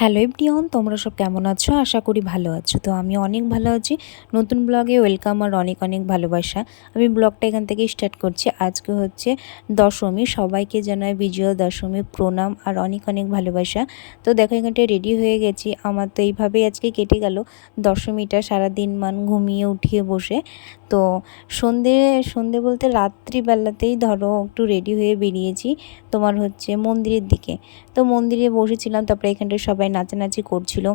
Hello everyone, তোমরা সব কেমন আছো? আশা করি ভালো আছো। তো আমি অনেক ভালো আছি। নতুন ব্লগে ওয়েলকাম আর অনেক অনেক ভালোবাসা। আমি ব্লগটা এখান থেকে স্টার্ট করছি। আজকে হচ্ছে দশমী। সবাইকে জানাই বিজয়া দশমী, প্রণাম আর অনেক অনেক ভালোবাসা। তো দেখো, এখানটায় রেডি হয়ে গেছি। আমার তো এইভাবেই আজকে কেটে গেল। দশমীটা সারা দিন মান ঘুমিয়ে উঠিয়ে বসে। তো সন্ধে সন্ধে বলতে রাত্রিবেলাতেই ধরো একটু রেডি হয়ে বেরিয়েছি তোমার হচ্ছে মন্দিরের দিকে। তো মন্দিরে বসেছিলাম, তারপরে এখানটায় সবাই নাচানাচি করছিল।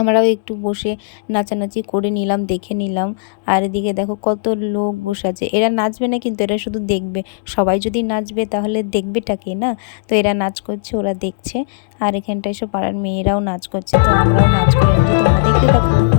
আমরাও একটু বসে নাচানাচি করে নিলাম, দেখে নিলাম। আর এদিকে দেখো কত লোক বসে আছে। এরা নাচবে না কিন্তু এরা শুধু দেখবে। সবাই যদি নাচবে তাহলে দেখবেটাকে না? তো এরা নাচ করছে, ওরা দেখছে। আর এখানটায় সব পাড়ার মেয়েরাও নাচ করছে, তো আমরাও নাচ করে দেখতে থাকো।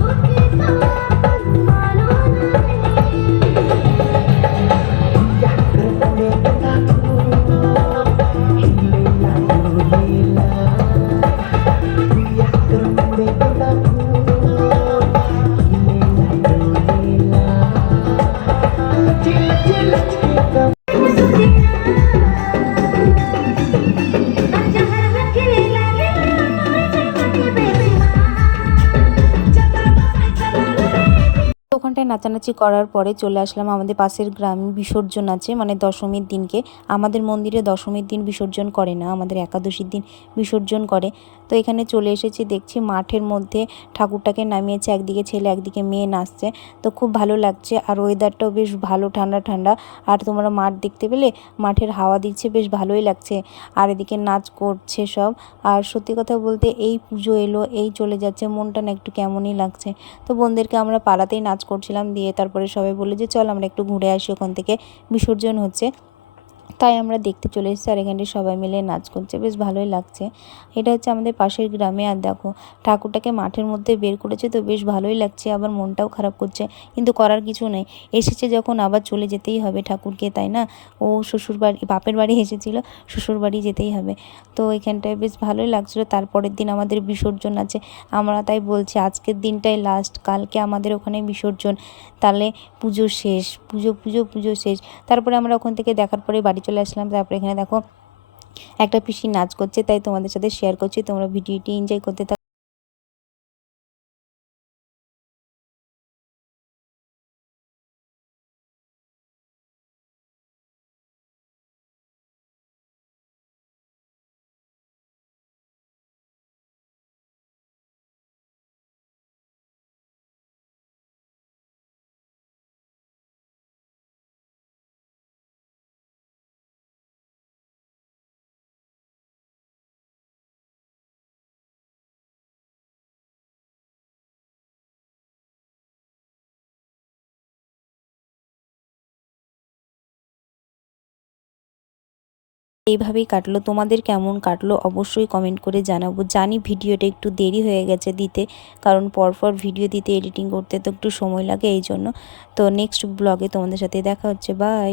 নাচানাচি করার পরে চলে আসলাম আমাদের পাশের গ্রাম বিসর্জন আছে মানে দশমীর দিনকে। আমাদের মন্দিরে দশমীর দিন বিসর্জন করে না, আমাদের একাদশীর দিন বিসর্জন করে। তো এখানে চলে এসেছি, দেখছি মাঠের মধ্যে ঠাকুরটাকে নামিয়েছে, একদিকে ছেলে, একদিকে মেয়ে নাচছে। তো খুব ভালো লাগছে, আর ওয়েদারটাও বেশ ভালো, ঠান্ডা ঠান্ডা। আর তোমরা মাঠ দেখতে পেলে, মাঠের হাওয়া দিচ্ছে, বেশ ভালোই লাগছে। আর এদিকে নাচ করছে সব। আর সত্যি কথা বলতে এই পুজো এলো, এই চলে যাচ্ছে, মনটা না একটু কেমনই লাগছে। তো বোনদেরকে আমরা পাড়াতেই নাচ করছিলাম। দিয়ে তারপরে সবাই বলল যে চল আমরা একটু ঘুরে আসি ওখান থেকে। বিসর্জন হচ্ছে। তাই আমরা দেখতে চলে এসেছি আর এখানে সবাই মিলে নাচ করছে। বেশ ভালোই লাগছে। এটা হচ্ছে আমাদের পাশের গ্রামে। আর দেখো, ঠাকুরটাকে মাঠের মধ্যে বের করেছে তো বেশ ভালোই লাগছে। আবার মনটাও খারাপ করছে, কিন্তু করার কিছু নেই। এসেছে যখন আবার চলে যেতেই হবে ঠাকুরকে, তাই না? ও শ্বশুর বাড়ি বাপের বাড়ি এসেছিল শ্বশুর বাড়ি যেতেই হবে। তো এখানটায় বেশ ভালোই লাগছিল। তারপরের দিন আমাদের বিসর্জন আছে। আমরা তাই বলছি, আজকের দিনটাই লাস্ট কালকে আমাদের ওখানে বিসর্জন। তাহলে পুজো শেষ, পুজো পুজো পুজো শেষ। তারপরে আমরা ওখান থেকে দেখার পরে বাড়ি চলে আসলাম। তারপরে এখানে দেখো একটা পিসি নাচ করছে, তাই তোমাদের সাথে শেয়ার করছি। তোমরা ভিডিওটি এনজয় করতে থাকো। এইভাবেই কাটলো। তোমাদের কেমন কাটলো অবশ্যই কমেন্ট করে জানাব। জানি ভিডিওটা একটু দেরি হয়ে গেছে দিতে, কারণ পরপর ভিডিও দিতে এডিটিং করতে তো একটু সময় লাগে এই জন্য তো নেক্সট ব্লগে তোমাদের সাথে দেখা হচ্ছে। বাই